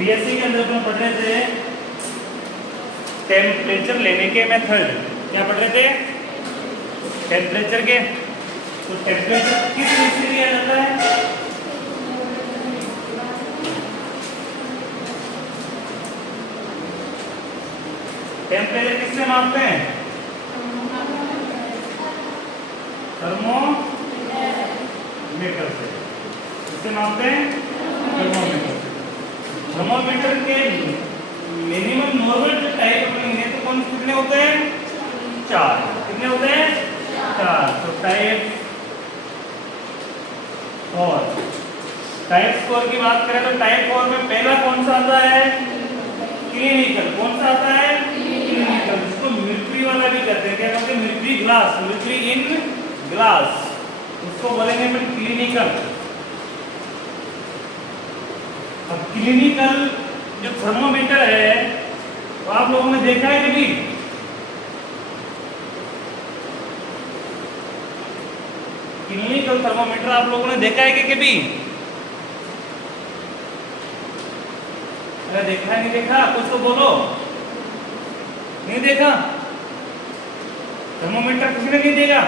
BSc के अंदर अपन पढ़ रहे थे टेम्परेचर लेने के मेथड। क्या पढ़ रहे थे? टेम्परेचर के। तो टेम्परेचर किस चीज से लिया जाता है? टेम्परेचर किससे मापते हैं? थर्मोमीटर से। किससे मापते हैं? थर्मोमीटर से। थर्मोमीटर के मिनिमम नॉर्मल जो टाइप अपने तो कौन कितने होते हैं? 4। कितने होते हैं? 4। तो टाइप 4। टाइप 4 की बात करें तो टाइप 4 में पहला कौन सा आता है? क्लिनिकल। कौन सा आता है? क्लिनिकल। इसको मर्क्यूरी वाला भी कहते हैं। क्या कहते हैं? Mercury glass, mercury in glass, उसको बोलेंगे फिर क्लिनिकल। अब क्लिनिकल जो थर्मोमीटर है तो आप लोगों ने देखा है कभी? क्लिनिकल थर्मोमीटर आप लोगों ने देखा है कि कभी? अरे देखा है नहीं देखा? कुछ तो बोलो। नहीं देखा? थर्मोमीटर किसी ने नहीं देखा?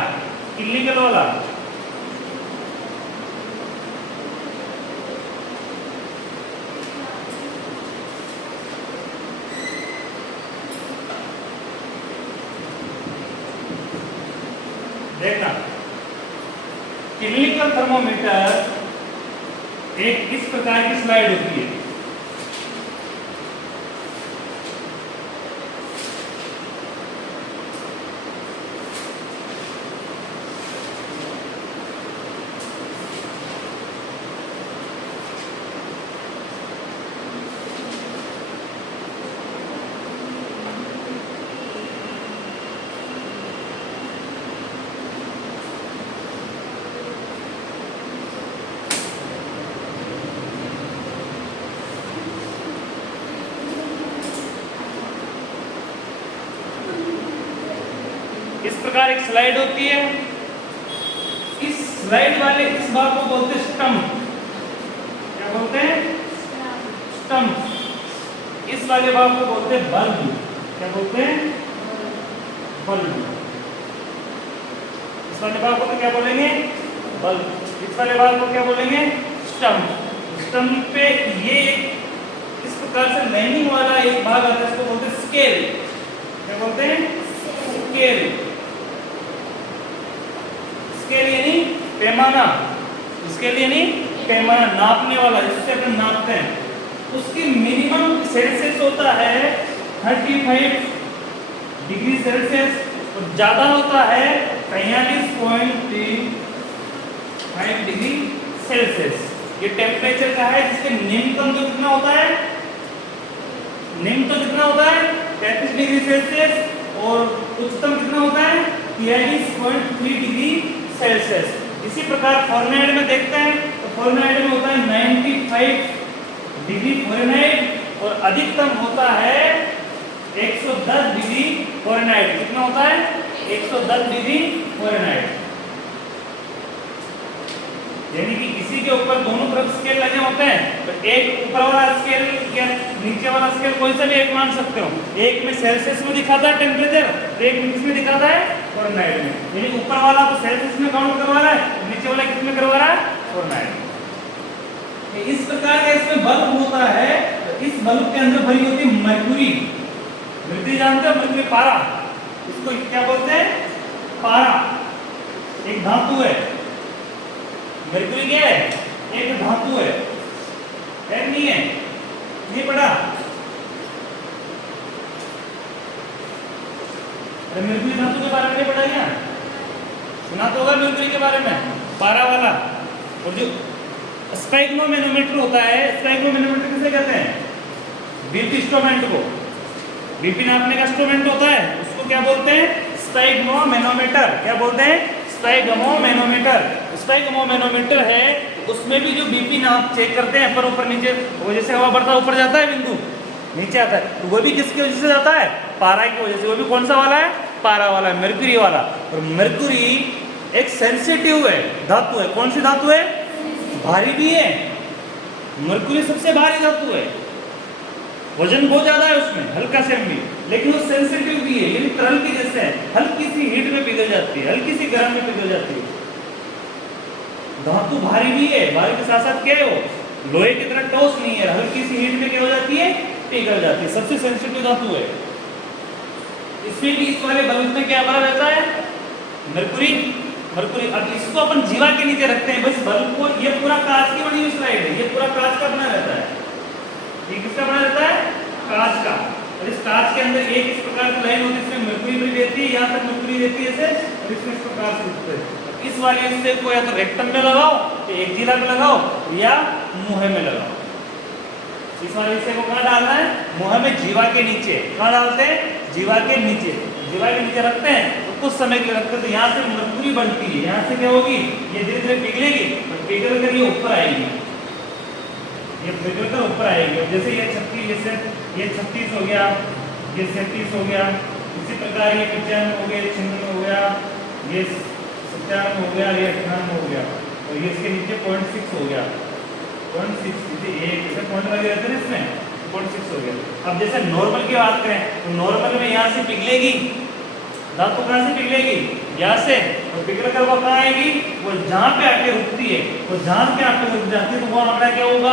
क्लिनिकल वाला। देखना, क्लिनिकल थर्मोमीटर एक इस प्रकार की स्लाइड होती है। इस प्रकार एक स्लाइड होती है। इस स्लाइड वाले इस भाग को बोलते हैं स्टम्प। क्या बोलते हैं? स्टम्प। इस वाले भाग को बोलते हैं बल्ब। क्या बोलते हैं? बल्ब। इस वाले भाग को तो क्या बोलेंगे? बल्ब। इस वाले भाग को क्या बोलेंगे? स्टम्प। स्टम्प पे ये इस प्रकार से लाइनिंग वाला एक भाग आता है, इसको बोलते हैं स्केल। क्या बोलते हैं? स्केल। स्केल यानी पैमाना। स्केल यानी पैमाना, नापने वाला, जिससे अपन नापते हैं। उसकी मिनिमम सेल्सियस होता है 35 डिग्री सेल्सियस और ज्यादा होता है 43.5 डिग्री सेल्सियस। ये टेम्परेचर का है जिसके न्यूनतम तो कितना होता है? न्यूनतम कितना होता है? 35 डिग्री सेल्सियस और उच्चतम कितना होता है? 43.3 डिग्री सेल्सियस। इसी प्रकार फ़ारेनहाइट में देखते हैं तो फ़ारेनहाइट में होता है 95 डिग्री फ़ारेनहाइट और अधिकतम होता है 110 डिग्री फ़ारेनहाइट। कितना होता है? 110 डिग्री फ़ारेनहाइट। यानी कि किसी के ऊपर दोनों तरफ स्केल लगे होते हैं तो एक ऊपर वाला स्केल या नीचे वाला स्केल कोई सा भी एक मान सकते हो। एक में सेल्सियस में दिखाता है टेम्परेचर, एक में किसमें दिखाता है? फ़ारेनहाइट में। यानी ऊपर वाला तो सेल्सियस में काउंट करवा रहा है, नीचे वाला किसमें करवा रहा है? फ़ारेनहाइट। इस प्रकार का इसमें बल्ब होता है। तो इस बल्ब के अंदर भरी होती है मर्क्यूरी। मर्क्यूरी जानते हो? मर्क्यूरी पारा। इसको क्या बोलते हैं? पारा। एक धातु है। मर्क्यूरी क्या है? एक धातु है नहीं है? नहीं पढ़ा? अरे मर्क्यूरी धातु के बारे में नहीं पढ़ा क्या? सुना तो होगा मर्क्यूरी के बारे में, पारा वाला। और जो स्पाइगनोमैनोमीटर होता है, स्पाइगनोमैनोमीटर किसे कहते हैं? बीपी इंस्ट्रूमेंट को। बीपी नापने का इंस्ट्रूमेंट होता है, उसको क्या बोलते हैं? स्पाइगनोमैनोमीटर। क्या बोलते हैं? स्पाइगनोमैनोमीटर। स्पाइगनोमैनोमीटर है, उसमें भी जो बीपी नाप चेक करते हैं पर ऊपर नीचे, वो जैसे हवा बढ़ता है ऊपर जाता है बिंदु, नीचे आता है, तो वो भी किसकी वजह से जाता है? पारा की वजह से। वो भी कौन सा वाला है? पारा वाला, मर्क्यूरी वाला। और मर्क्यूरी एक सेंसिटिव है, धातु है। कौन सी धातु है? भारी भी है। मर्क्यूरी सबसे भारी धातु है। वजन बहुत ज्यादा है उसमें, हल्का से भी, लेकिन वो सेंसिटिव भी है, यानी तरल की जैसे है, हल्की सी हीट में पिघल जाती है, हल्की सी गर्म में पिघल जाती है। धातु भारी भी है, भारी के साथ साथ क्या है वो लोहे की तरह ठोस नहीं है, हल्की सी हीट में क्या हो जाती है, पिघल जाती है, सबसे सेंसिटिव धातु है। इसमें भी इस वाले बल्ब में क्या भरा रहता है, मरकुरी। मरकुरी, अब इसको अपन जीवा के नीचे रखते हैं, बस बल्ब को, ये पूरा कांच की बनी हुई स्लाइड है, ये पूरा कांच का बना रहता है, ये किसका बना रहता है, कांच का। और इस कांच के अंदर एक इस प्रकार की लाइन होती है, इसमें मरकुरी भी रहती है, यहाँ तक मरकुरी रहती है ऐसे, और इसमें इस प्रकार से दिखता है। इस वाले हिस्से को या तो रेक्टम में लगाओ, तो एक जिला पे लगाओ, या मुंह में लगाओ। इस वाले हिस्से को कहाँ डालना है, मुंह में, जीवा के नीचे। कहाँ डालते हैं, जीवा के नीचे। जीवा के नीचे रखते हैं तो कुछ समय के लिए रखते हैं, तो यहाँ से मरकुरी बनती है, यहाँ से क्या होगी, ये धीरे धीरे पिघलेगी, और पिघल कर ये ऊपर आएगी, ये पिघल कर ऊपर आएगी। जैसे ये 36, जैसे ये 36 हो गया, ये 37 हो गया, इसी प्रकार ये 95 हो गया, 96 हो गया, ये 97 हो गया, ये 98 हो गया, और ये इसके नीचे 0.6 हो गया, 0.6, जैसे पॉइंट लगे रहते हैं इसमें, 0.6 हो गया। अब जैसे नॉर्मल की बात करें, तो नॉर्मल में यहाँ से पिघलेगी, धातु कहाँ से पिघलेगी, यहाँ से, और पिघल कर वो कहाँ आएगी, वो जहाँ पे आके रुकती है, वो जहाँ पे आके रुक जाती है, तो वो आंकड़ा क्या होगा,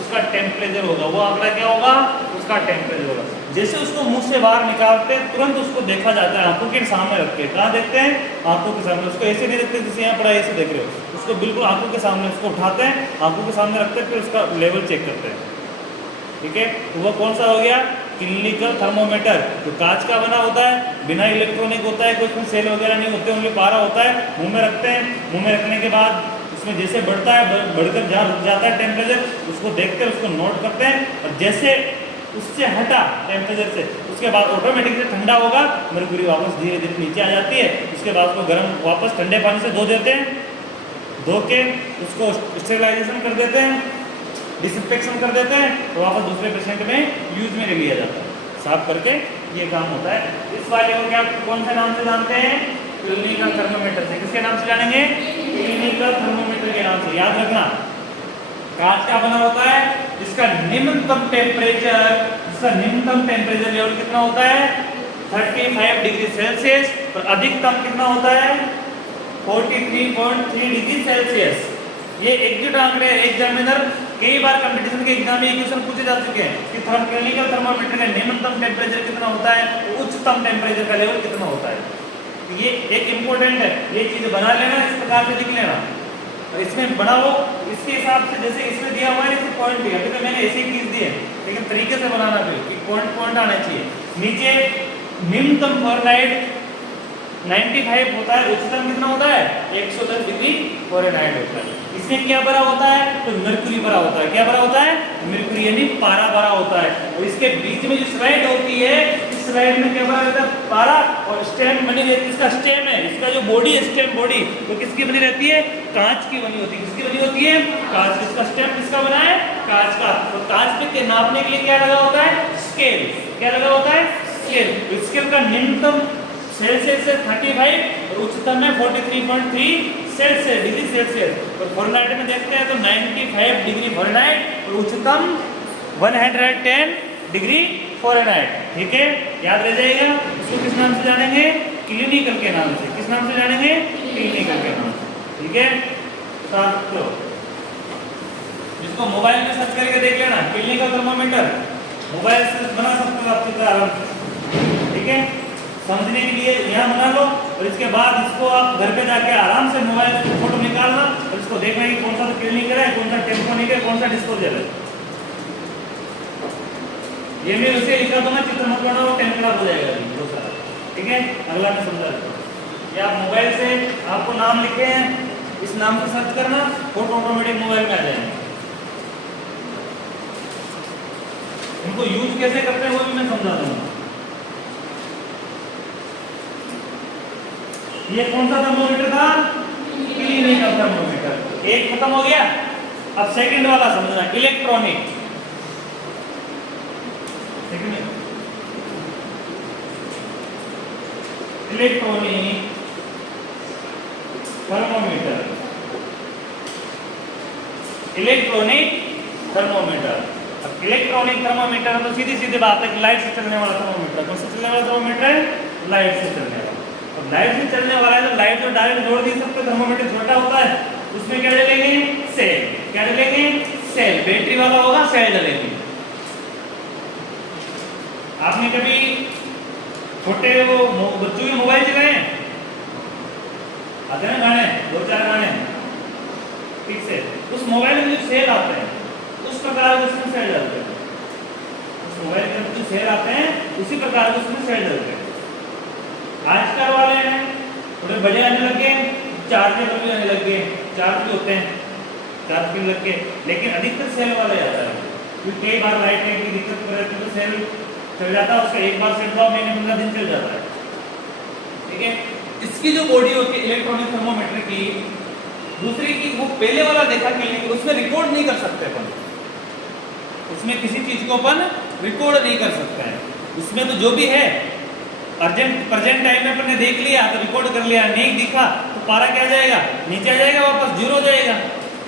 उसका टेम्परेचर होगा, वो आंकड़ा क्या होगा, उसका टेम्परेचर होगा। जैसे उसको मुंह से बाहर निकालते हैं, तुरंत उसको देखा जाता है, आंखों के सामने रखते हैं। कहाँ देखते हैं, आंखों के सामने। उसको ऐसे नहीं देखते जैसे यहाँ पड़ा ऐसे देख रहे हो, उसको बिल्कुल आंखों के सामने, उसको उठाते हैं, आंखों के सामने रखते हैं, फिर उसका लेवल चेक करते हैं। ठीक है, तो वो कौन सा हो गया, क्लिनिकल थर्मोमीटर, जो कांच का बना होता है, बिना इलेक्ट्रॉनिक होता है, कोई उसमें सेल वगैरह नहीं होते, उनमें पारा होता है, मुंह में रखते हैं। मुंह में रखने के बाद उसमें जैसे बढ़ता है, बढ़कर जहाँ रुक जाता है टेम्परेचर, उसको देखते हैं, उसको नोट करते हैं, और जैसे उससे हटा टेम्परेचर से, उसके बाद ऑटोमेटिक से ठंडा होगा, मरकुरी वापस धीरे धीरे नीचे आ जाती है। उसके बाद उसको गर्म वापस ठंडे पानी से धो देते हैं, धो के उसको स्टेरिलाइजेशन कर देते हैं, डिसइंफेक्शन कर देते हैं, तो वापस दूसरे पेशेंट में यूज में ले लिया जाता है, साफ करके ये काम होता है। इस वाले को क्या कौन से नाम से जानते हैं, क्लिनिकल थर्मोमीटर से। किसके नाम से जानेंगे, क्लिनिकल थर्मोमीटर के नाम से। याद रखना, कांच का बना होता है, इसका निम्नतम टेम्परेचर, इसका निम्नतम टेम्परेचर लेवल कितना होता है, 35 डिग्री सेल्सियस, और अधिकतम कितना होता है, 43.3 डिग्री सेल्सियस। ये एग्जैक्ट आंकड़े, एग्जामिनर कई बार कंपटीशन के एग्जाम में ये क्वेश्चन पूछे जा चुके हैं कि क्लिनिकल थर्मोमीटर का निम्नतम टेम्परेचर कितना होता है, उच्चतम टेम्परेचर का लेवल कितना होता है। ये एक इंपॉर्टेंट है, ये चीज बना लेना, इस प्रकार से लिख लेना, और इसमें बनाओ इसके हिसाब से, जैसे इसमें दिया हुआ है इसमें पॉइंट दिया, अभी तो मैंने ऐसी चीज दी है, लेकिन तरीके से बनाना चाहिए कि पॉइंट पॉइंट आना चाहिए। नीचे निम्नतम फॉरेनहाइट 95 होता है, उच्चतम कितना होता है, 110 डिग्री फॉरेनहाइट होता है। इसमें क्या भरा होता है, तो मरकुरी भरा होता है। क्या भरा होता है, मरकुरी, यानी पारा भरा होता है। और इसके बीच में जो स्लाइड होती है, इस स्लाइड में क्या भरा रहता है, पारा, और स्टेम बनी रहती है। इसका स्टेम है, इसका जो बॉडी है, स्टेम बॉडी, तो किसकी बनी रहती है, कांच की बनी होती है। किसकी बनी होती है, कांच। इसका स्टेम किसका बना है, कांच का। तो कांच पे नापने के लिए क्या लगा होता है, स्केल। क्या लगा होता है, स्केल। स्केल का निम्नतम सेल्सियस से 35 और उच्चतम में 43.3 सेल्सियस डिग्री सेल्सियस। और फॉरेनहाइट में देखते हैं तो 95 डिग्री फॉरेनहाइट और उच्चतम 110 डिग्री फॉरेनहाइट। ठीक है, याद रह जाएगा। इसको किस नाम से जानेंगे, क्लिनिकल के नाम से। किस नाम से जानेंगे, क्लिनिकल के नाम से। ठीक है, साथियों जिसको मोबाइल में सर्च करके देख लेना, क्लिनिकल थर्मोमीटर मोबाइल से बना सकते हो आप चित्र आराम से। ठीक है, समझने के लिए यहाँ बना लो, और इसके बाद इसको आप घर पे जाके आराम से मोबाइल से फोटो निकालना, और इसको देखना कि कौन सा क्लिनिकल है, कौन सा टेम्पोनिक है, कौन सा डिस्पोजल है। ये मैं उसे लिखा दूंगा, चित्र मत बनाओ, वो टेंथ क्लास हो जाएगा दूसरा। ठीक है, अगला मैं समझा दूंगा। या आप मोबाइल से आपको नाम लिखे हैं, इस नाम से सर्च करना, फोटो ऑटोमेटिक मोबाइल में आ जाएगा। इनको यूज कैसे करते हैं वो भी मैं समझा दूंगा। ये कौन सा थर्मोमीटर था, क्लिनिकल थर्मोमीटर। एक खत्म हो गया, अब सेकंड वाला समझना, electronic. Electronic thermometer. Electronic thermometer अब इलेक्ट्रॉनिक थर्मोमीटर है तो सीधी सीधी बात है कि लाइट से चलने वाला थर्मोमीटर। कौन से चलने वाला थर्मोमीटर है? लाइट से चलने वाला। अब लाइट से चलने वाला है तो लाइट जो डायरेक्ट जोड़ नहीं सकते, थर्मोमीटर छोटा होता है, उसमें क्या डालेंगे? सेल। क्या डालेंगे? सेल। बैटरी वाला होगा, सेल डालेंगे। आपने कभी छोटे वो बच्चों के मोबाइल चलाए हैं? आते हैं गाने, 2-4 गाने ठीक से, उस मोबाइल में जो सेल आते हैं उस प्रकार के उसमें सेल डालते हैं। उस मोबाइल के अंदर जो सेल आते हैं उसी प्रकार के उसमें सेल डालते हैं। आजकल वाले हैं थोड़े बड़े आने लग गए, चार्जर भी आने लग गए, चार्ज भी होते हैं, चार्ज भी लग गए, लेकिन अधिकतर सेल वाला आता है क्योंकि कई बार लाइट की दिक्कत कर रहे तो सेल चल जाता है, उसका एक बार सेट हुआ महीने 15 दिन चल जाता है। ठीक है, इसकी जो बॉडी होती है इलेक्ट्रॉनिक थर्मोमीटर की, दूसरी की वो पहले वाला देखा कि उसमें रिकॉर्ड नहीं कर सकते अपन, उसमें किसी चीज को अपन रिकॉर्ड नहीं कर सकते हैं। उसमें तो जो भी है प्रेजेंट टाइम में अपन ने देख लिया तो रिकॉर्ड कर लिया, नहीं दिखा तो पारा क्या जाएगा? नीचे आ जाएगा, वापस जीरो हो जाएगा।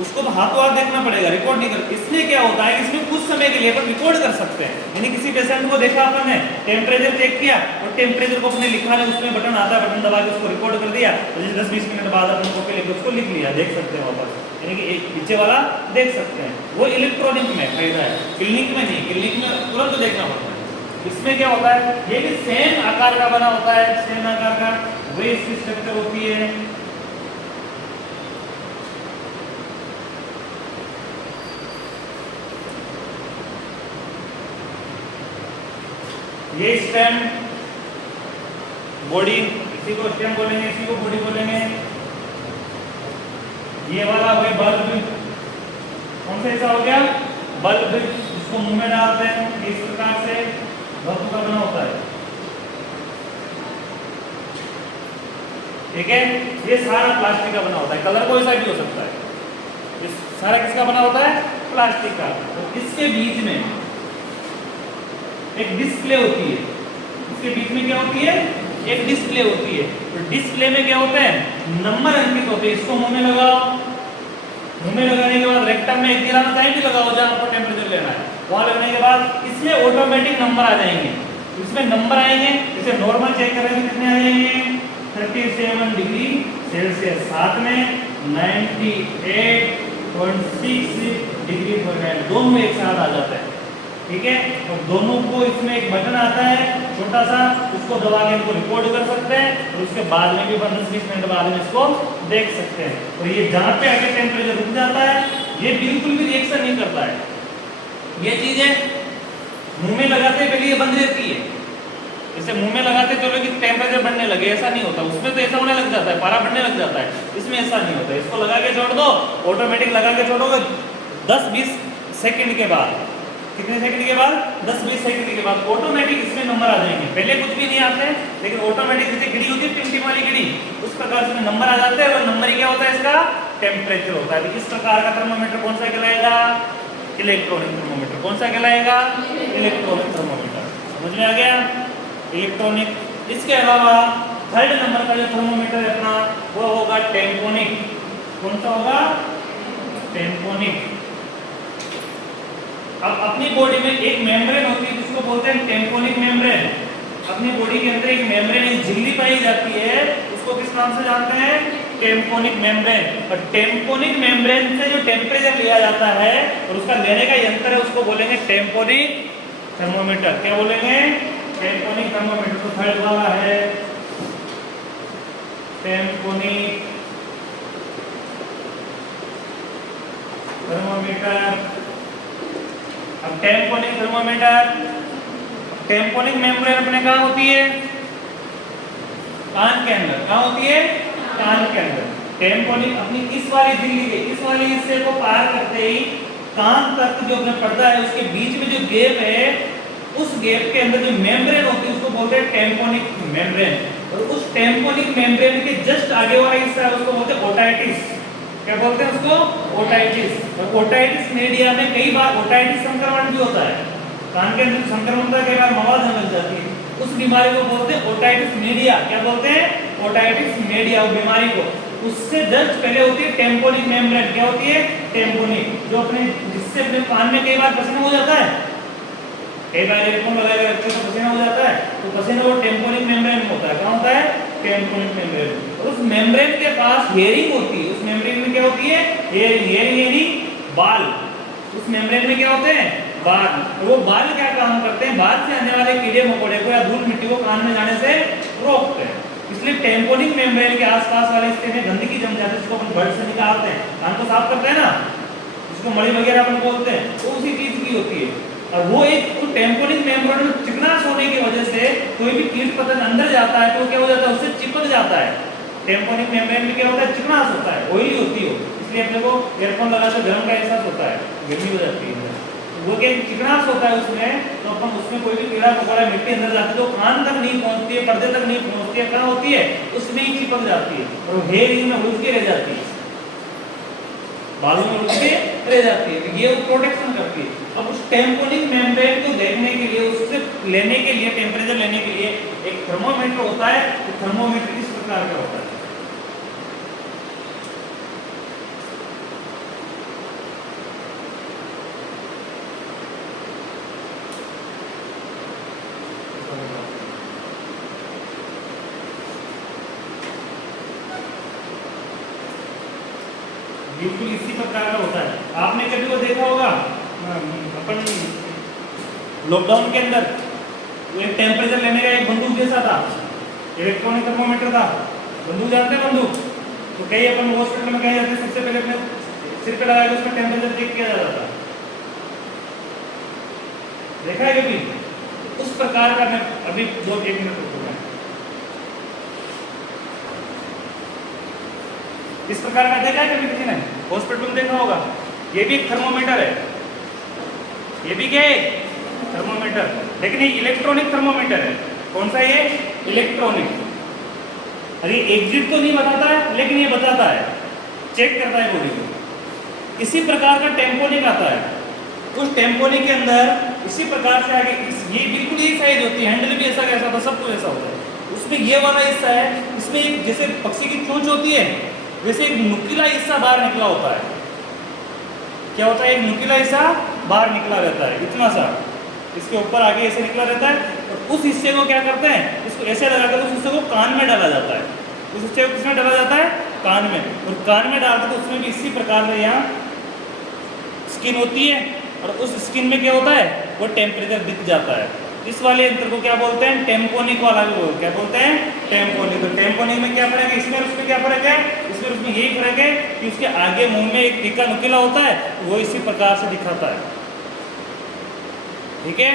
उसको तो हाथों हाथ देखना पड़ेगा, रिकॉर्ड नहीं कर। इसमें क्या होता है, इसमें कुछ समय के लिए अपन रिकॉर्ड कर सकते हैं। यानी किसी पेशेंट को देखा अपन ने, टेम्परेचर चेक किया और टेम्परेचर को अपने लिखा है, उसमें बटन आता है, बटन दबा के उसको रिकॉर्ड कर दिया, तो 10-20 मिनट बाद अपन कॉपी लेके उसको लिख लिया, देख सकते हैं वापस। यानी कि एक पीछे वाला देख सकते हैं, वो इलेक्ट्रॉनिक में फायदा है, क्लिनिक में नहीं। क्लिनिक में तुरंत देखना पड़ता है। इसमें क्या होता है, ये भी सेम आकार का बना होता है, सेम आकार का वही इसकी स्ट्रक्चर होती है। ये स्टेम बॉडी, इसी को स्टेम बोलेंगे, इसी को बॉडी बोलेंगे। ये वाला वही बल्ब, कौन सा हिस्सा हो गया? बल्ब, जिसको मुंह में डालते हैं, इस प्रकार से धातु का बना होता है। ठीक है, ये सारा प्लास्टिक का बना होता है, कलर कोई सा भी हो सकता है। इस सारा किसका बना होता है? प्लास्टिक का। तो इसके बीच में एक डिस्प्ले होती है, इसके बीच में क्या होती है? एक डिस्प्ले होती है। तो डिस्प्ले में क्या होता है? नंबर अंकित होते हैं। इसको मुंह में लगाओ, मुंह में लगाने के बाद रेक्टम में एक गिराना कहीं भी लगाओ जहां आपको टेम्परेचर लेना है, वहां लगने के बाद इसमें ऑटोमेटिक नंबर आ जाएंगे। इसमें नंबर आएंगे, जैसे नॉर्मल चेक करेंगे कितने आ जाएंगे? 37 डिग्री सेल्सियस, साथ में 98.6 डिग्री फ़ारेनहाइट, दोनों एक साथ आ जाता है। ठीक है, और दोनों को इसमें एक बटन आता है छोटा सा, उसको दबा के इनको रिकॉर्ड कर सकते हैं और उसके बाद में भी 15-20 मिनट बाद में इसको देख सकते हैं। और ये जहाँ पे आगे टेम्परेचर रुक जाता है, ये बिल्कुल भी रिएक्शन नहीं करता है। ये चीजें मुंह में लगाते पहले ये बंद रहती है, जैसे मुंह में लगाते चलो कि टेम्परेचर बढ़ने लगे, ऐसा नहीं होता। उसमें तो ऐसा होने लग जाता है, पारा बढ़ने लग जाता है, इसमें ऐसा नहीं होता। इसको लगा के छोड़ दो, ऑटोमेटिक लगा के छोड़ोगे 10-20 सेकंड के बाद, कितने सेकंड के बाद? 10-20 सेकंड के बाद ऑटोमेटिक इसमें नंबर आ जाएंगे। पहले कुछ भी नहीं आते, लेकिन ऑटोमेटिक जैसे घड़ी होती है टिम-टिम वाली घड़ी, उस प्रकार से नंबर आ जाते हैं। और नंबर ही क्या होता है? इसका टेम्परेचर होता है। इस प्रकार का थर्मोमीटर कौन सा कहलाएगा? Electronic thermometer. कौन सा कहलाएगा? Electronic thermometer. समझ में आ गया? इलेक्ट्रॉनिक। इसके अलावा थर्ड नंबर का जो थर्मोमीटर है अपना, वो होगा टेम्पोनिक। कौन सा होगा? टेम्पोनिक। अब अपनी बॉडी में एक मेम्ब्रेन होती है जिसको बोलते हैं टेम्पोनिक मेम्ब्रेन। अपनी बॉडी के अंदर एक मेम्ब्रेन, एक झिल्ली पाई जाती है, उसको किस नाम से जानते हैं? टेम्पोनिक मेम्ब्रेन। और टेम्पोनिक मेम्ब्रेन से जो टेम्परेचर लिया जाता है और उसका लेने का यंत्र है, उसको बोलेंगे टेम्पोनिक थर्मोमीटर। क्या बोलेंगे? टेम्पोनिक थर्मोमीटर। तो थर्ड वाला है टेम्पोनिक थर्मोमीटर। अब टेम्पोनिक थर्मोमीटर, टेम्पोनिक मेम्ब्रेन अपने कहाँ होती है? कान के अंदर। कहाँ होती है? कान के अंदर। टेम्पोनिक अपनी इस वाली झिल्ली के इस वाली हिस्से को पार करते ही कान तक जो अपना पर्दा है, उसके बीच में जो गैप है, उस गैप के अंदर जो मेम्ब्रेन होती है उसको बोलते हैं टेम्पोनिक मेम्ब्रेन। और उस टेम्पोनिक मेम्ब्रेन के जस्ट आगे वाला हिस्सा है, उसको बोलते हैं ओटाइटिस। क्या बोलते हैं उसको? ओटाइटिस। और ओटाइटिस मीडिया में कई बार ओटाइटिस संक्रमण भी होता है, कान के अंदर संक्रमण होता है, कई बार मवाद मिल जाती है, उस बीमारी को बोलते हैं ओटाइटिस मीडिया। क्या बोलते हैं? ओटाइटिस मीडिया, बीमारी को। उससे जस्ट पहले होती है टेम्पोनिक मेम्ब्रेन। क्या होती है? टेम्पोनिक, जो अपने जिससे अपने कान में कई बार पसीना हो जाता है, कई बार इयरफोन लगाए रखते हैं तो पसीना हो जाता है, तो पसीना वो टेम्पोनिक मेम्ब्रेन में होता है। कहाँ होता है? टेम्पोनिक मेम्ब्रेन। और उस मेम्ब्रेन के पास हेयरिंग होती है। उस मेम्ब्रेन में क्या होती है? हेयरिंग यानी बाल। उस मेम्ब्रेन में क्या होते हैं? बाल। तो वो बाल क्या काम करते हैं? बाल से आने वाले कीड़े मकोड़े को या धूल मिट्टी को कान में जाने से रोकते हैं। इसलिए टेम्पोनिक मेम्ब्रेन के आसपास वाले हिस्से में गंदगी जम जाती है, जिसको अपन ब्लड से निकालते हैं, कान को साफ करते हैं ना, जिसको मड़ी वगैरह अपन बोलते हैं, तो उसी चीज की होती है। और वो एक तो टेम्पोनिक मेम्ब्रेन में चिकनास होने की वजह से कोई भी कीट पतंग अंदर जाता है तो क्या हो जाता है? उससे चिपक जाता है। टेम्पोनिक मेम्ब्रेन में क्या होता है? चिकनास होता है, ऑयली होती है, इसलिए अपने को ईयरफोन लगाते गर्म का एहसास होता है, गर्मी हो जाती है। वो क्या चिकनास होता है उसमें, तो अपन उसमें कोई भी कीड़ा मकोड़ा मिट्टी अंदर जाती है तो कान तक नहीं पहुंचती है, पर्दे तक नहीं पहुंचती है, कहाँ होती है? उसमें ही चिपक जाती है और हेयरिंग में उलझ के रह जाती है, बालों में उलझ के रह जाती है। तो ये प्रोटेक्शन करती है। अब उस टेम्पोनिक मेम्ब्रेन को देखने के लिए, उससे लेने के लिए, टेम्परेचर लेने के लिए एक थर्मोमीटर होता है। तो थर्मोमीटर किस प्रकार का होता है? बिल्कुल इसी प्रकार का होता है। आपने कभी वो देखा होगा, अपन लॉकडाउन के अंदर वो एक टेम्परेचर लेने का एक बंदूक जैसा था, इलेक्ट्रॉनिक थर्मोमीटर था। बंदूक जानते हैं? बंदूक तो कई अपन हॉस्पिटल में कहीं जाते, सबसे पहले अपने सिर पे लगा के उसमें टेम्परेचर चेक किया जाता था। देखा है कभी? उस प्रकार का। मैं अभी 1 मिनट रुकूंगा। इस प्रकार का देखा है कभी किसी ने? हॉस्पिटल में देखा होगा। ये भी एक थर्मोमीटर है, ये भी क्या है? थर्मोमीटर, लेकिन ये इलेक्ट्रॉनिक थर्मोमीटर है। कौन सा ये? इलेक्ट्रॉनिक। अरे एग्जिट तो नहीं बताता है, लेकिन ये बताता है, चेक करता है बॉडी को। इसी प्रकार का टेम्पोनिक आता है। उस टेम्पोनिक के अंदर इसी प्रकार से आगे ये बिल्कुल यही साइज होती है, हैंडल भी ऐसा कैसा होता है, सब कुछ ऐसा होता है। उसमें ये वाला हिस्सा है, इसमें एक जैसे पक्षी की चोंच होती है, वैसे एक नुकीला हिस्सा बाहर निकला होता है। क्या होता है? एक नुकीला हिस्सा बाहर निकला रहता है, इतना सा इसके ऊपर आगे ऐसे निकला रहता है। और उस हिस्से को क्या करते हैं? इसको ऐसे लगाकर उस हिस्से को कान में डाला जाता है। उस हिस्से को किसमें डाला जाता है? कान में। और कान में डालते तो उसमें भी इसी प्रकार से यहाँ स्किन होती है, और उस स्किन में क्या होता है? वो टेम्परेचर दिख जाता है। इस वाले यंत्र को क्या बोलते हैं? टेम्पोनिक वाला भी बोलते हैं। क्या बोलते हैं? टेम्पोनिक। तो टेम्पोनिक में क्या फर्क है? इसमें उसमें क्या फर्क है? इसमें उसमें यही फर्क है कि उसके आगे मुंह में एक टीका नुकीला होता है, वो इसी प्रकार से दिखाता है। ठीक है,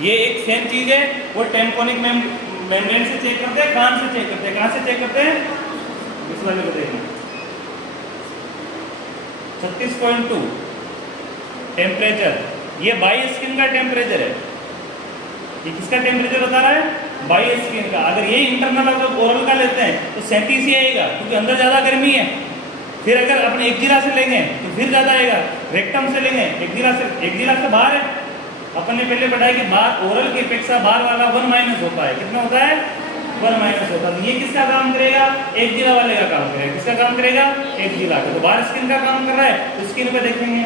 ये एक सेम चीज है। वो टेम्पोनिक मेम्ब्रेन से चेक करते हैं, कान से चेक करते हैं। कहाँ से चेक करते हैं? इस वाले को देखना, 36.2 टेम्परेचर। ये बाई स्किन का टेम्परेचर है। ये किसका टेम्परेचर बता रहा है? बाई स्किन का। अगर ये इंटरनल अगर ओरल का लेते हैं तो 37 ही आएगा, क्योंकि अंदर ज़्यादा गर्मी है। फिर अगर अपने एक्जिला से लेंगे तो फिर ज़्यादा आएगा। रेक्टम से लेंगे, एक्जिला से बाहर है। अपन ने पहले बताया कि बाहर ओरल की अपेक्षा बाहर वाला 1- होता है। कितना होता है? 1- होता है। तो ये किसका काम करेगा? एक्जिला वाले का काम करेगा। किसका काम करेगा? एक्जिला का। तो बाहर स्किन का काम कर रहा है, तो स्किन पे देखेंगे,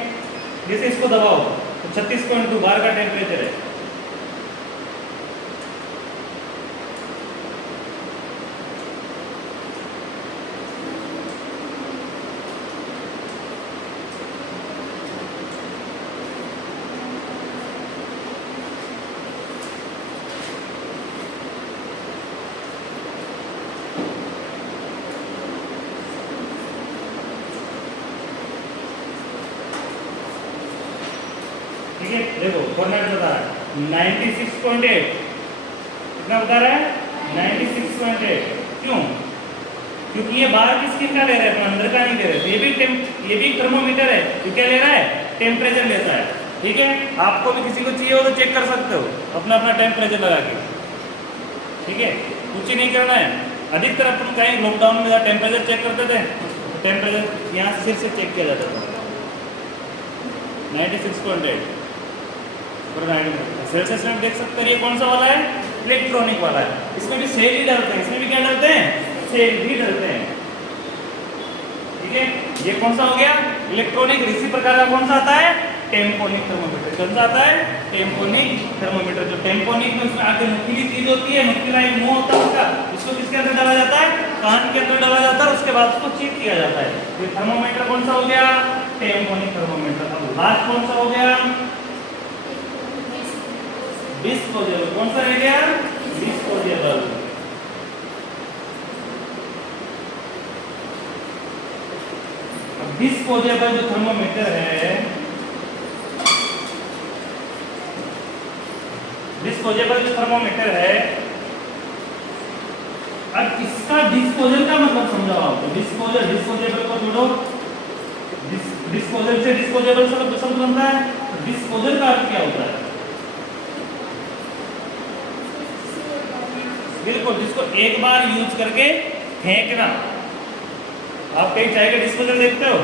जैसे इसको दबाओ तो 36.2 बाहर का टेम्परेचर है। ठीक है, देखो फॉर्मेट बता रहा है 96.8। कितना बता रहा है? 96.8। क्यों? क्योंकि ये बाहर की स्किन का ले रहा है, अंदर का नहीं ले रहा है। ये भी थर्मोमीटर है, ये क्या ले रहा है? टेम्परेचर लेता है। ठीक है, आपको भी किसी को चाहिए हो तो चेक कर सकते हो अपना अपना टेम्परेचर लगा के। ठीक है, कुछ ही नहीं करना है। अधिकतर अपन कहीं लॉकडाउन में टेम्परेचर चेक करते थे, टेम्परेचर यहाँ सिर से चेक किया जाता था। 96.8 सेल्सियस में देख सकते हैं। ये कौन सा वाला है? इलेक्ट्रॉनिक वाला है। इसमें भी सेल ही डालते हैं। इसमें भी क्या डालते हैं? सेल भी डालते हैं। ठीक है, ये कौन सा हो गया इलेक्ट्रॉनिक। इसी प्रकार का कौन सा आता है टेम्पोनिक थर्मोमीटर। कौन सा आता है टेम्पोनिक थर्मोमीटर। जो टेम्पोनिक में उसमें आगे नुकीली चीज होती है, नुकीला एक मुंह होता है उसका, इसको किसके अंदर डाला जाता है कान के अंदर डाला जाता है, उसके बाद उसको चेक किया जाता है। ये थर्मोमीटर कौन सा हो गया टेम्पोनिक थर्मोमीटर। अब लास्ट कौन सा हो गया डिस्पोजेबल। कौन सा रह गया डिस्पोजेबल। डिस्पोजेबल जो थर्मोमीटर है, डिस्पोजेबल जो थर्मोमीटर है, अब इसका डिस्पोजल का मतलब समझाओ आपको। डिस्पोजल, डिस्पोजेबल को जोड़ो, डिस्पोजल से डिस्पोजेबल शब्द बनता है। तो डिस्पोजल का अर्थ क्या होता है? बिल्कुल, जिसको एक बार यूज करके फेंकना। आप कहीं चाय का डिस्पोजल देखते हो,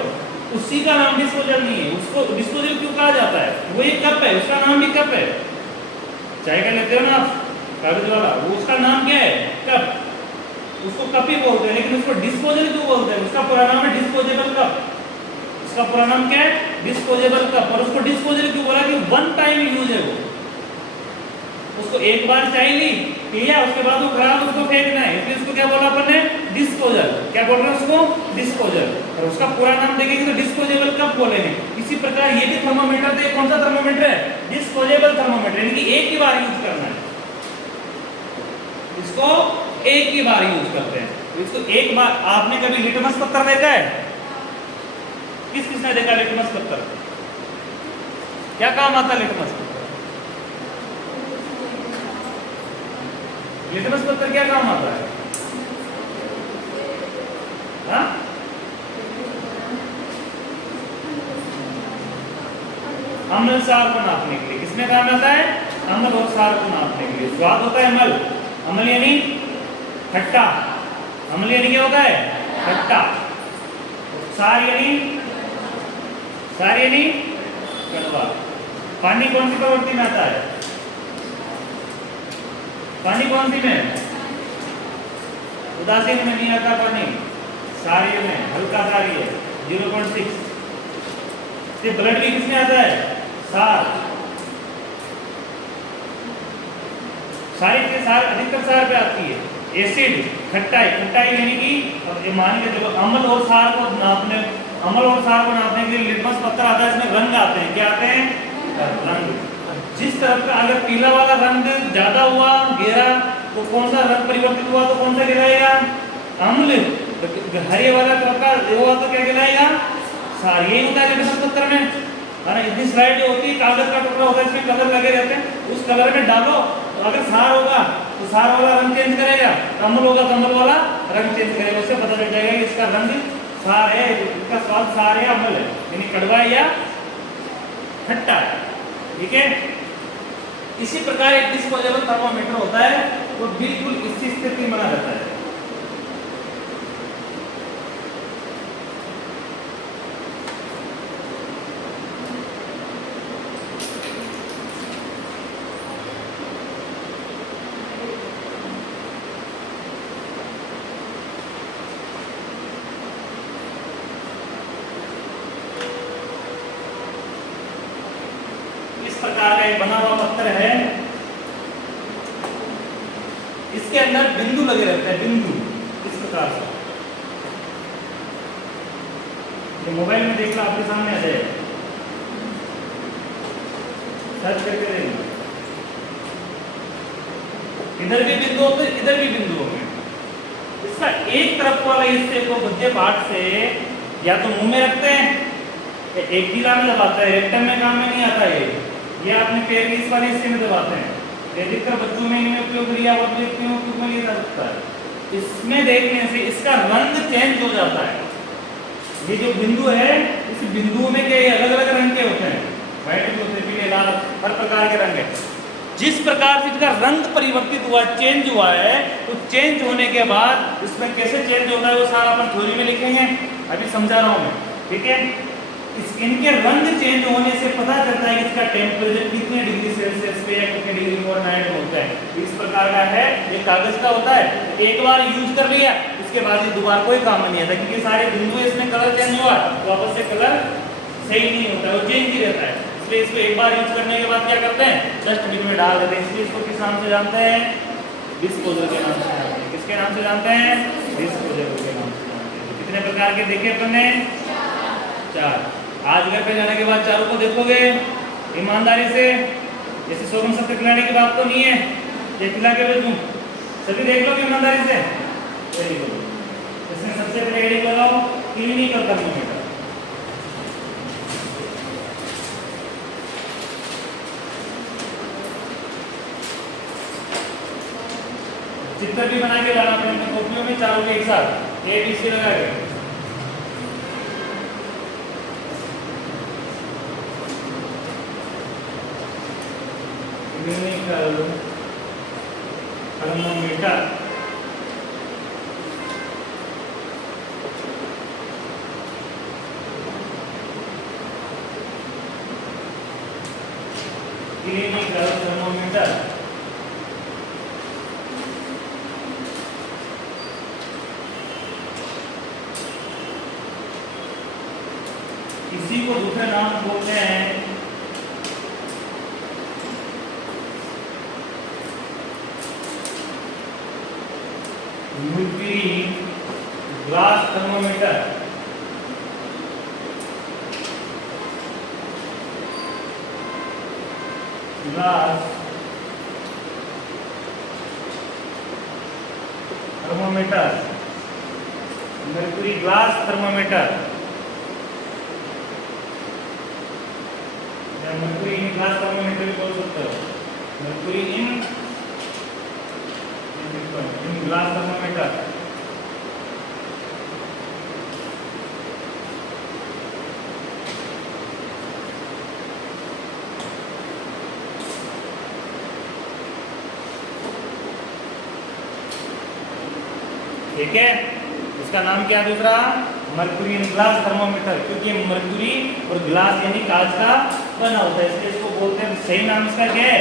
उसी का नाम डिस्पोजल नहीं है। उसको डिस्पोजल क्यों कहा जाता है? वो एक कप है, उसका नाम भी कप है। चाय का लेते हो ना आप कागज वाला, वो उसका नाम क्या है कप, उसको कप ही बोलते हैं। लेकिन उसको डिस्पोजल क्यों बोलते हैं? उसका पूरा नाम है डिस्पोजेबल कप। उसका पूरा नाम क्या है डिस्पोजेबल कप। और उसको डिस्पोजल क्यों बोला कि वन टाइम यूज है वो, उसको एक बार चाय ली पिया, उसके बाद वो खराब, उसको फेंकना है, इसलिए उसको क्या बोला अपन ने डिस्पोजल। क्या बोल रहे हैं उसको डिस्पोजल। और उसका पूरा नाम देखेंगे तो डिस्पोजेबल कप बोलेंगे। इसी प्रकार ये भी थर्मोमीटर थे। कौन सा थर्मोमीटर है डिस्पोजेबल थर्मोमीटर, यानी कि एक ही बार यूज करना है, इसको एक ही बार यूज करते हैं। इसको एक बार। आपने कभी लिटमस पत्थर देखा है? किस किसने देखा लिटमस पत्थर? क्या काम आता है लिटमस पत्थर? लिटमस पत्थर क्या काम आता है? हाँ? अम्ल सार को नापने के लिए। किसमें काम आता है? अम्ल और सार को नापने के लिए। स्वाद होता है अम्ल, अम्ल यानी खट्टा, अम्ल यानी क्या होता है खट्टा, सार यानी कड़वा। पानी कौन सी प्रवृत्ति में आता है? पानी कौन सी में? उदासीन में नहीं आता पानी, सारी में, हल्का सारी है 0.6। ब्लड भी किसमें आता है? सार। सारी के सार अधिकतर सार पे आती है। एसिड, खट्टाई, खट्टाई यानी कि मान के चलो अम्ल और सार को नापने, अम्ल और सार को नापने के लिए लिटमस पत्थर आता है। इसमें रंग आते हैं। क्या आते हैं? रंग। जिस तरफ का अगर पीला वाला रंग ज्यादा हुआ गहरा, तो कौन सा रंग परिवर्तित हुआ तो कौन सा कहलाएगा अम्ल। हरे वाला तरफ का हुआ तो क्या कहलाएगा सार। यही होता है लिटमस पत्थर में, है ना। इतनी स्लाइड जो होती है, कागज का टुकड़ा होता है, इसमें कलर लगे रहते हैं, उस कलर में डालो, तो अगर सार होगा तो सार वाला रंग चेंज करेगा, अम्ल होगा तो अम्ल वाला रंग चेंज करेगा। उससे पता चल जाएगा कि इसका रंग सार है, इसका स्वाद सार या अम्ल है, यानी कड़वा या खट्टा है। ठीक है। इसी प्रकार एक डिस्पोजेबल थर्मोमीटर होता है, वो बिल्कुल इसी स्थिति में बना रहता है। प्रकार का एक बना हुआ पत्थर है, इसके अंदर बिंदु लगे रहते हैं, बिंदु इस प्रकार से। ये मोबाइल में देखना आपके सामने आ जाएगा, सर्च करके देखना। इधर भी बिंदु होंगे, इधर भी बिंदु होंगे। इसका एक तरफ वाला हिस्से को मध्य पार्ट से या तो मुंह में रखते हैं, एक ढीला में दबाते हैं, रेक्टम में काम में नहीं आता है। ये आपने पैर के इस वाले हिस्से में दबाते हैं, अधिकतर बच्चों में इनमें उपयोग लिया और उपयोग में लिया जा सकता है। इसमें देखने से इसका रंग चेंज हो जाता है। ये जो बिंदु है, इस बिंदु में क्या अलग अलग रंग के होते हैं, व्हाइट भी होते हैं, पीले, लाल, हर प्रकार के रंग है। जिस प्रकार से इसका रंग परिवर्तित हुआ, चेंज हुआ है, तो चेंज होने के बाद इसमें कैसे चेंज होता है वो सारा अपन थ्योरी में लिखेंगे, अभी समझा रहा हूँ मैं। ठीक है। इनके रंग चेंज होने से पता चलता है कि इसका टेम्परेचर कितने डिग्री सेल्सियस पे या कितने डिग्री फॉरेनहाइट में होता है। इस प्रकार का है, ये कागज का होता है, एक बार यूज कर लिया, इसके बाद ये दोबारा कोई काम में नहीं आता, क्योंकि सारे बिंदु इसमें कलर चेंज हुआ तो वापस से कलर सही नहीं होता है, वो चेंज ही रहता है। इसलिए इसको एक बार यूज करने के बाद क्या करते हैं, डस्टबिन में डाल देते हैं। इसलिए इसको किस नाम से जानते हैं, डिस्पोजल के नाम से जानते हैं। किसके नाम से जानते हैं, डिस्पोजल के नाम से जानते हैं। कितने प्रकार के देखे अपन ने, 4। आज घर पे जाने के बाद चारों को देखोगे ईमानदारी से, जैसे सोगम सत्य खिलाने की बात तो नहीं है, ये खिला के भेज दूं, सभी देख लो ईमानदारी से। Very good. इसमें सबसे पहले हेडिंग लगाओ क्लिनिकल थर्मोमीटर। चित्र भी बना के लाना अपने कॉपियों में, चारों के एक साथ ABC लगा के। क्लिनिकल थर्मोमीटर क्लिनिकल थर्मोमीटर इसी को दूसरे नाम बोलते हैं mercury glass thermometer. Glass thermometer, mercury glass thermometer, या मर्क्यूरी इन ग्लास थर्मोमीटर भी बोल सकते हो। Mercury in glass thermometer. ठीक है, इसका नाम क्या है दूसरा, मर्क्यूरी इन ग्लास थर्मोमीटर, क्योंकि मर्क्यूरी और ग्लास यानी कांच का बना होता है, इसलिए इसको बोलते हैं। सही नाम इसका क्या है,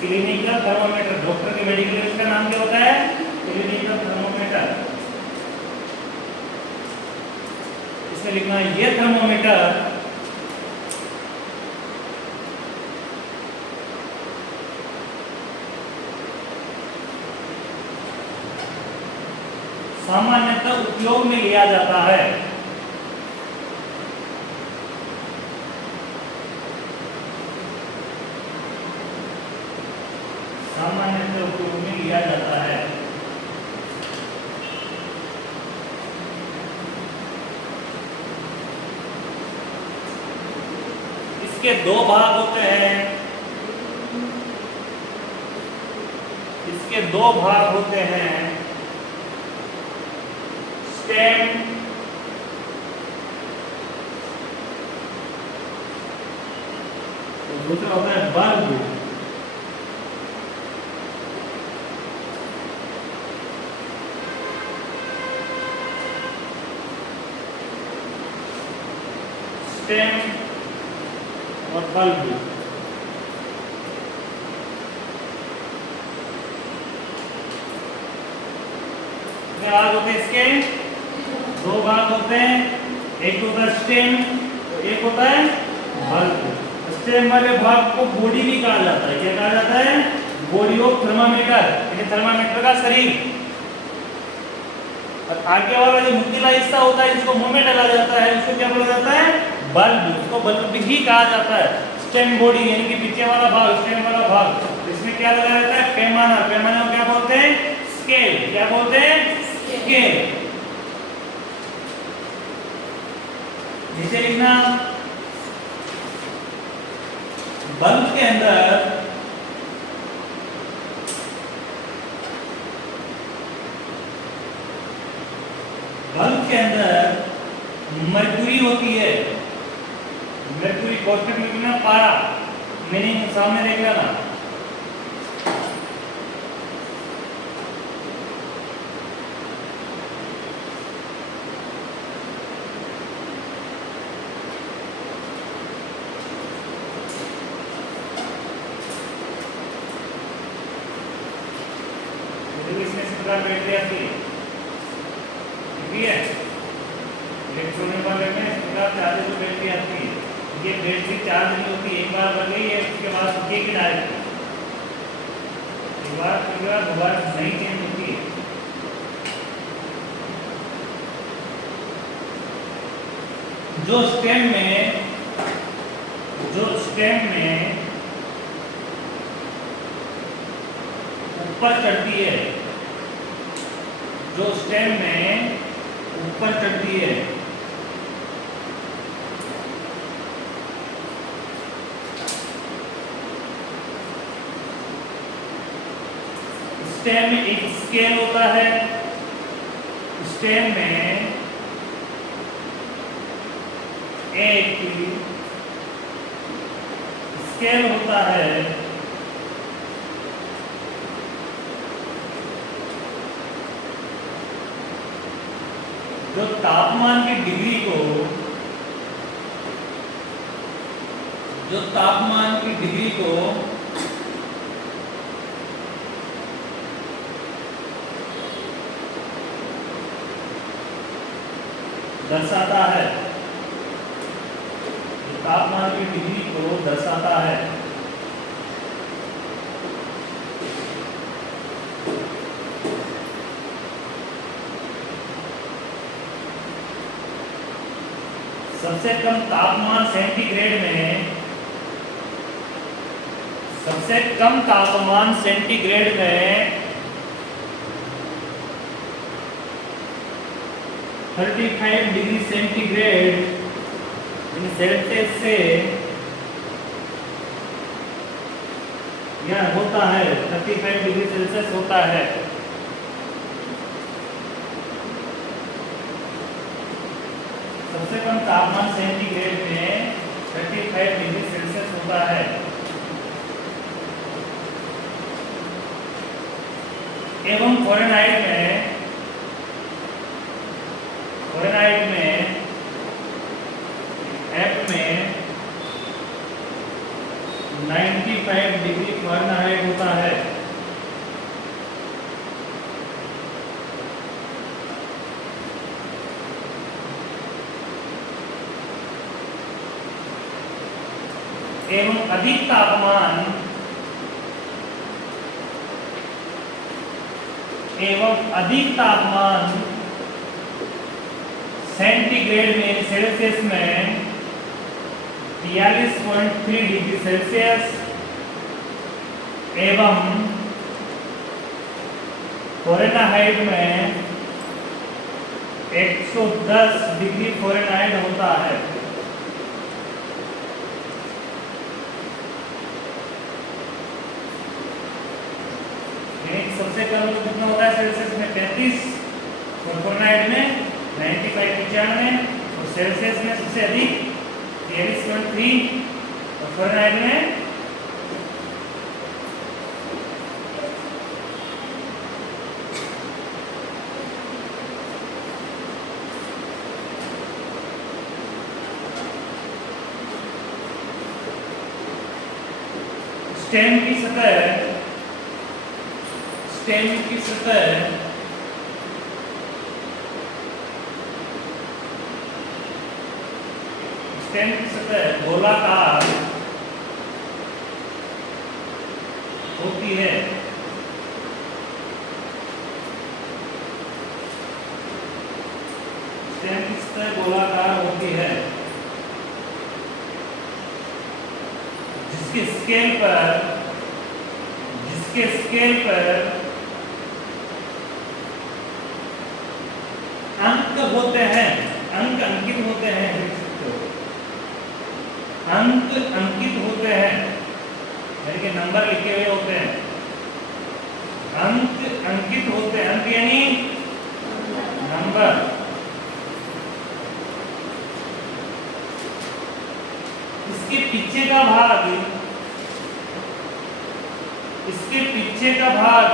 क्लिनिकल थर्मोमीटर। डॉक्टर के मेडिकल इसका नाम क्या होता है, क्लिनिकल थर्मोमीटर। इसमें लिखना है ये थर्मोमीटर सामान्यतः उपयोग में लिया जाता है। सामान्यतः उपयोग में लिया जाता है। इसके 2 भाग होते हैं। इसके 2 भाग होते हैं, स्टेम और दूसरा होता है बल्ब। स्टेम और बल्ब। भाग होते हैं इसके 2 भाग होते हैं, एक होता है स्टेम, एक होता है बल्ब। स्टेम वाले भाग को बॉडी भी कहा जाता है। क्या कहा जाता है, बॉडी ऑफ थर्मामीटर, ये थर्मामीटर का शरीर। और आगे वाला जो नुकीला हिस्सा होता है जिसको मुंह में डाला जाता है उसको क्या बोला जाता है, बल्ब। उसको बल्ब भी कहा जाता है। स्टेम बॉडी यानी कि पीछे वाला भाग, स्टेम वाला भाग, इसमें क्या लगाया जाता है, पैमाना। पैमाना को क्या बोलते हैं, स्केल। क्या बोलते हैं, स्केल। नीचे लिखना, बल्ब के अंदर मर्क्यूरी होती है। मर्क्यूरी कोष्टक में लिखना पारा, मीनिंग सामने देख लेना। इसमें बैटरी आती है। होती है। इलेक्ट्रॉनिक वाले में इस प्रकार चार्जेबल बैटरी आती है। ये बैटरी चार्ज नहीं होती, एक बार भर गई है उसके बाद रुकेगी डायरेक्ट, एक बार दोबारा नहीं चेंज होती है। जो स्टेम में ऊपर चढ़ती है, जो स्टेम में ऊपर चढ़ती है, स्टेम में एक स्केल होता है, स्टेम में एक स्केल होता है, जो तापमान की डिग्री को दर्शाता है, जो तापमान की डिग्री को दर्शाता है। सबसे कम तापमान सेंटीग्रेड में 35 डिग्री सेंटीग्रेड सेल्सियस से यह होता है, 35 डिग्री सेल्सियस होता है। सबसे कम तापमान सेंटीग्रेड में 35 डिग्री सेल्सियस होता है। एवं फ़ारेनहाइट में F में 95 डिग्री फ़ारेनहाइट होता है। एवं अधिक तापमान सेंटीग्रेड में सेल्सियस में 43.3 डिग्री सेल्सियस एवं फ़ारेनहाइट में 110 डिग्री फ़ारेनहाइट होता है। सबसे कम तो कितना होता है सेल्सियस में 33 और फ़ारेनहाइट में 95 और सेल्सियस में सबसे अधिक 43.3 और फ़ारेनहाइट में स्टेम की सतह गोलाकार होती है। स्टेम की सतह गोलाकार होती है, जिसके स्केल पर अंक होते हैं, अंक अंकित होते हैं, अंक अंकित होते हैं, यानी कि नंबर लिखे हुए होते हैं, अंक अंकित होते हैं, अंक यानी नंबर। इसके पीछे का भाग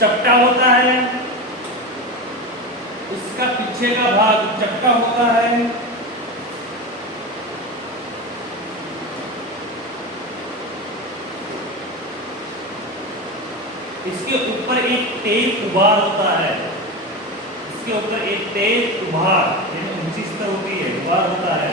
चपटा होता है, उसका पीछे का भाग चपटा होता है। इसके ऊपर एक तेज उभार होता है, इसके ऊपर एक तेज उभार यानी ऊंची सतह होती है, उभार होता है।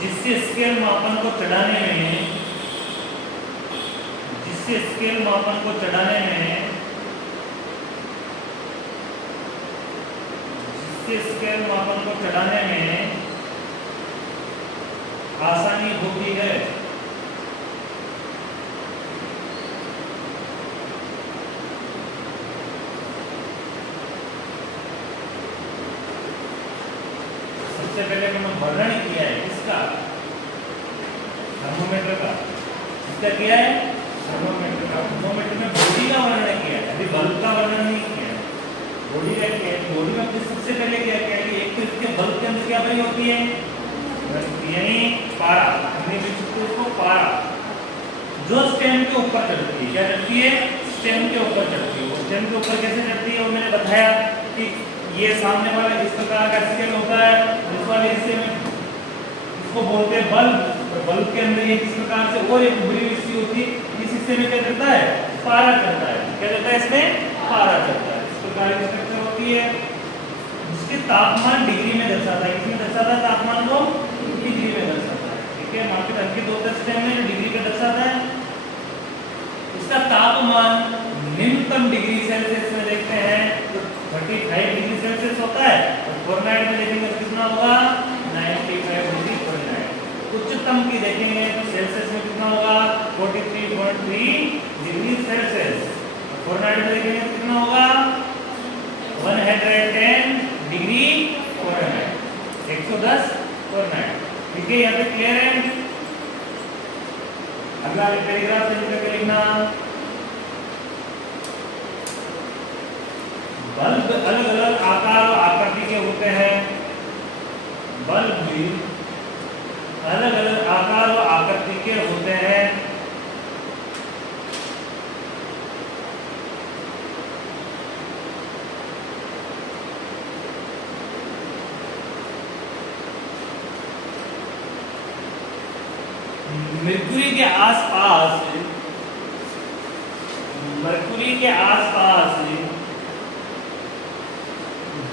जिससे स्केल मापन को चढ़ाने में, जिससे स्केल मापन को चढ़ाने में, जिससे स्केल मापन को चढ़ाने में आसानी होती है। सबसे पहले मैंने वर्णन किया है किसका, थर्मोमीटर का। किसका किया है, थर्मोमीटर का। थर्मोमीटर में बॉडी का वर्णन किया है, अभी बल्ब का वर्णन नहीं किया है। बॉडी का क्या है, बॉडी में सबसे पहले क्या किया है, एक तो इसके बल्ब के अंदर क्या बनी होती है, यानी पारा, इसको पारा, जो स्टेम के ऊपर चढ़ती है। क्या चढ़ती है, स्टेम के ऊपर चढ़ती है। वो स्टेम के ऊपर कैसे चढ़ती है, वो मैंने बताया कि ये सामने वाला इस प्रकार का स्केल होता है, इस वाले हिस्से में इसको बोलते हैं बल्ब, और बल्ब के अंदर ये किस प्रकार से और एक उभरी हुई हिस्सी होती है, इस हिस्से में क्या चढ़ता है, पारा चढ़ता है। क्या चढ़ता है, इसमें पारा चढ़ता है। इस प्रकार की स्ट्रक्चर होती है, जिसके तापमान डिग्री में दर्शाता है। किसमें दर्शाता है, तापमान को डिग्री में दर्शाता है। ठीक है, मार्केट अंकित होता है स्टेम में, डिग्री पे दर्शाता है। इसका तापमान न्यूनतम डिग्री सेल्सियस में देखते हैं तो 35 डिग्री सेल्सियस होता है, और फॉरेनहाइट में देखेंगे तो कितना होगा, 95 डिग्री फॉरेनहाइट। उच्चतम की देखेंगे तो सेल्सियस में कितना होगा, 43.3 डिग्री सेल्सियस। फॉरेनहाइट में देखेंगे तो कितना होगा, 110 डिग्री फॉरेनहाइट, 110 फॉरेनहाइट। ठीक है, यहाँ पे क्लियर है। अगला पैराग्राफ चेंज करके लिखना, बल्ब अलग अलग आकार और आकृति के होते हैं। बल्ब भी अलग अलग आकार और आकृति के होते हैं। मरकुरी के आसपास, मरकुरी के आसपास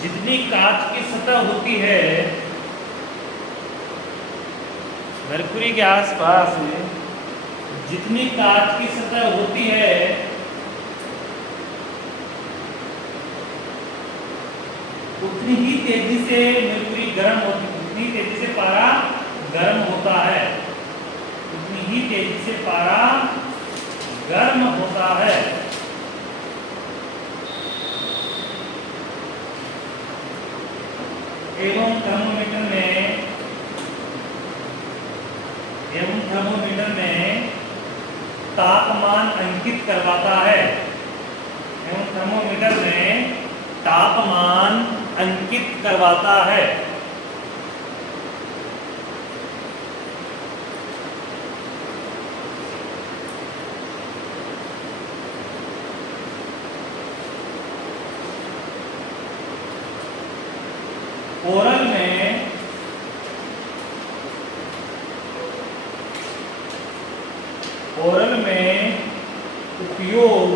जितनी कांच की सतह होती है, मरकुरी के आसपास जितनी कांच की सतह होती है, उतनी ही तेजी से मरकुरी गर्म होती, उतनी तेजी से पारा गर्म होता है, उतनी ही तेजी से पारा गर्म होता है। एवं थर्मोमीटर में तापमान अंकित करवाता है। एवं थर्मोमीटर में तापमान अंकित करवाता है। ओरल में उपयोग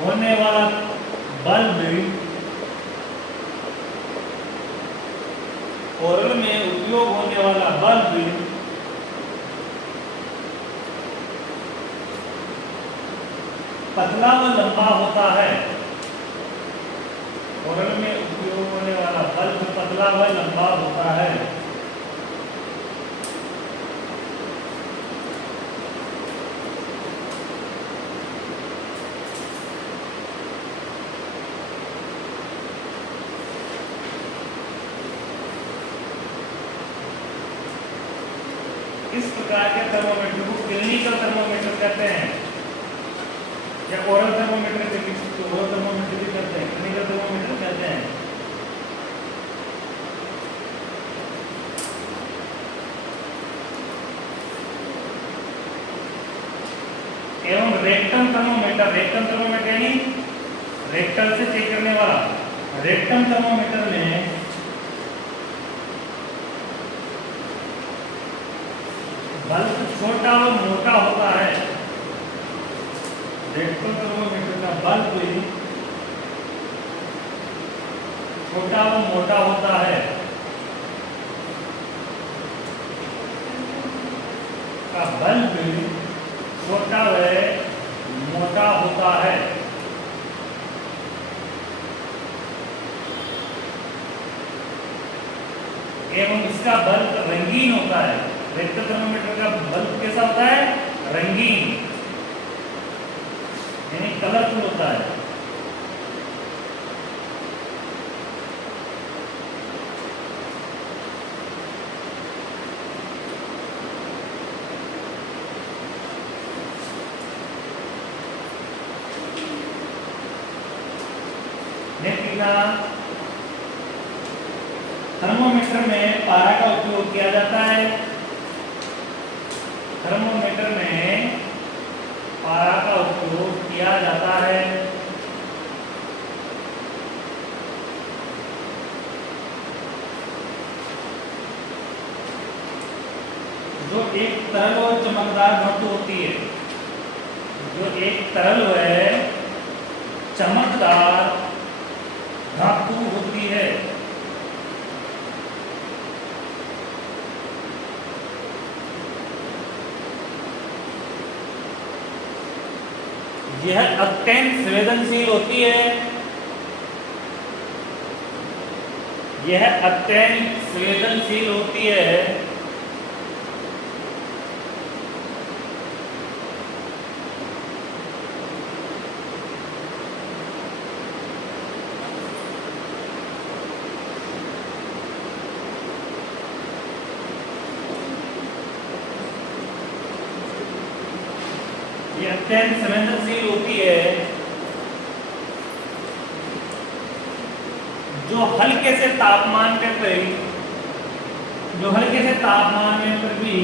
होने वाला बल्ब, ओरल में उपयोग होने वाला बल्ब पतला व लंबा होता है। ओरल में उपयोग होने वाला बल्ब पतला व लंबा होता है। इस प्रकार के थर्मोमीटर को क्लिनिकल थर्मोमीटर कहते हैं, या ओरल थर्मोमीटर के बीच ओरल थर्मोमीटर भी कहते हैं, क्लिनिकल थर्मोमीटर कहते हैं। एवं रेक्टम थर्मोमीटर, रेक्टम थर्मोमीटर यानी रेक्टल से चेक करने वाला। रेक्टम थर्मोमीटर में बल्ब छोटा व मोटा होता है। रेक्टल थर्मोमीटर का बल्ब भी छोटा व मोटा होता है। का बल्ब भी छोटा व मोटा होता है। एवं इसका बल्ब रंगीन होता है। रेक्टल थर्मोमीटर का बल्ब कैसा होता है? रंगीन, यानी कलरफुल होता है। थर्मोमीटर में पारा का उपयोग किया जाता है। थर्मोमीटर में पारा का उपयोग किया जाता है। जो एक तरल और चमकदार धातु होती है, जो एक तरल व चमकदार धातु होती है, यह अत्यंत संवेदनशील होती है। यह अत्यंत संवेदनशील होती है। ये अत्यंत संवेदनशील होती है। जो हल्के से तापमान पे जो हल्के से तापमान में पर भी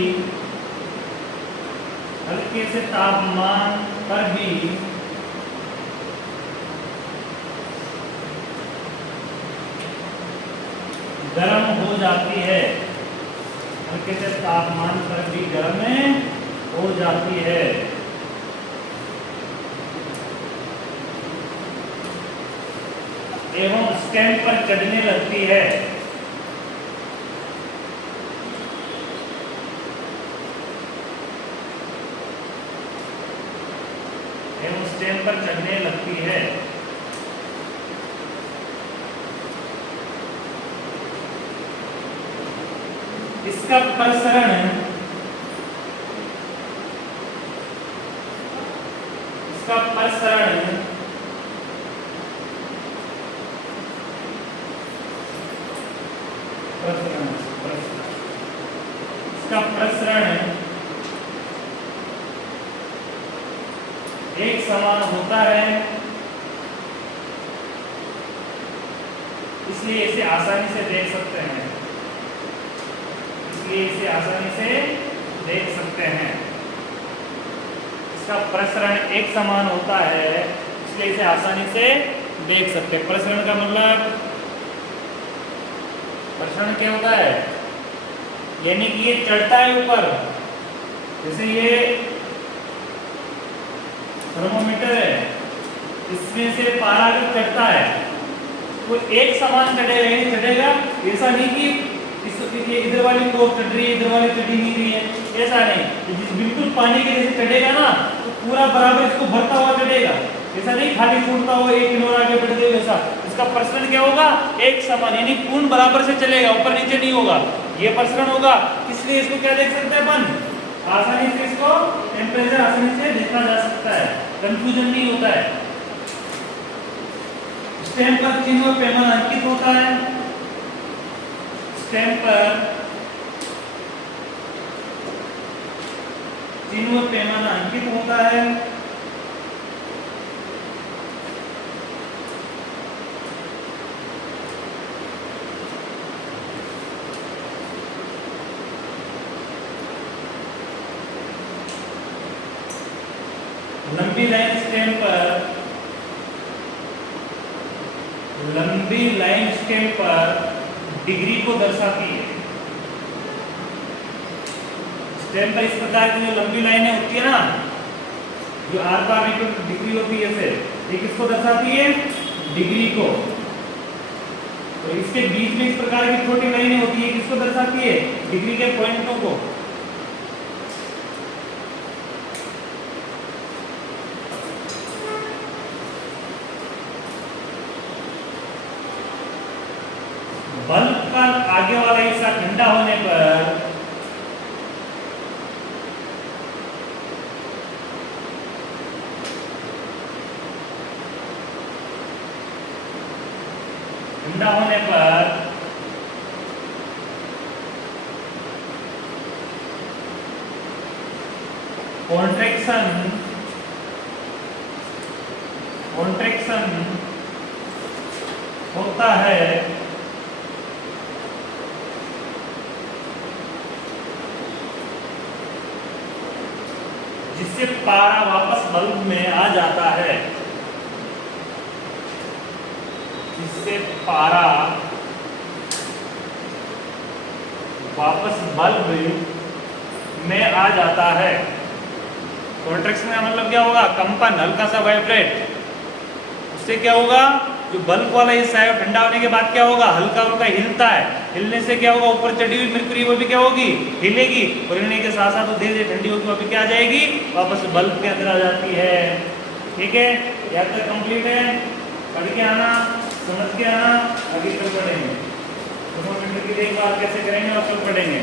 हल्के से तापमान पर भी गर्म हो जाती है। हल्के से तापमान पर भी गर्म हो जाती है। एवं स्टैंड पर चढ़ने लगती है। एवं स्टैंड पर चढ़ने लगती है। इसका प्रसरण इसका प्रसरण एक समान होता है। इसलिए इसे आसानी से देख सकते हैं। इसका प्रसरण एक समान होता है, इसलिए इसे आसानी से देख सकते हैं। प्रसरण का मतलब, प्रसरण क्या होता है? यानी कि ये चढ़ता है ऊपर। जैसे ये थर्मोमीटर है, इसमें से पारा जब चढ़ता है तो एक समान चढ़ेगा। ऐसा नहीं कि इधर वाली कोप चढ़ रही है, इधर वाली चढ़ी नहीं रही है, ऐसा नहीं। जिस बिल्कुल पानी के जैसे चढ़ेगा ना तो पूरा बराबर इसको भरता हुआ चढ़ेगा। ऐसा नहीं खाली फूटता हुआ एक किलो आगे बढ़ गई वैसा। इसका प्रसरण क्या होगा? एक समान, यानी पूर्ण बराबर से चलेगा, ऊपर नीचे नहीं होगा। ये प्रसरण होगा। इसलिए इसको क्या देख सकते हैं अपन? आसानी से इसको टेम्परेचर आसानी से देखा जा सकता है, कंफ्यूजन नहीं होता है। स्टैंप पर चिन्ह व पैमाना अंकित होता है। स्टैंप पर चिन्ह व पैमाना अंकित होता है। लंबी लाइन स्टैंप पर लंबी लाइन स्केल पर डिग्री को दर्शाती है। स्टेम पर इस प्रकार की जो लंबी लाइनें होती है ना, जो आर पार डिग्री होती है, ऐसे ये किसको दर्शाती है? डिग्री को। तो इसके बीच में इस प्रकार की छोटी लाइनें होती है, किसको दर्शाती है? डिग्री के पॉइंटों को। बल्ब का आगे वाला हिस्सा ठंडा होने पर कॉन्ट्रैक्शन होता है, जिससे पारा वापस बल्ब में आ जाता है, जिससे पारा वापस बल्ब में आ जाता है। कॉन्ट्रैक्शन का मतलब क्या होगा? कंपन, हल्का सा वाइब्रेट। उससे क्या होगा? जो बल्ब वाला हिस्सा है ठंडा होने के बाद क्या होगा? हल्का हल्का हिलता है। हिलने से क्या होगा? ऊपर चढ़ी हुई मरकरी वो भी क्या होगी? हिलेगी, और हिलने के साथ साथ वो धीरे धीरे ठंडी होगी, वापस क्या आ जाएगी? वापस बल्ब के अंदर आ जाती है। ठीक है, यहाँ तक कंप्लीट है। पढ़ के आना, समझ के आना, आगे कल पढ़ेंगे। 2 मिनट की एक बार कैसे करेंगे और कल पढ़ेंगे।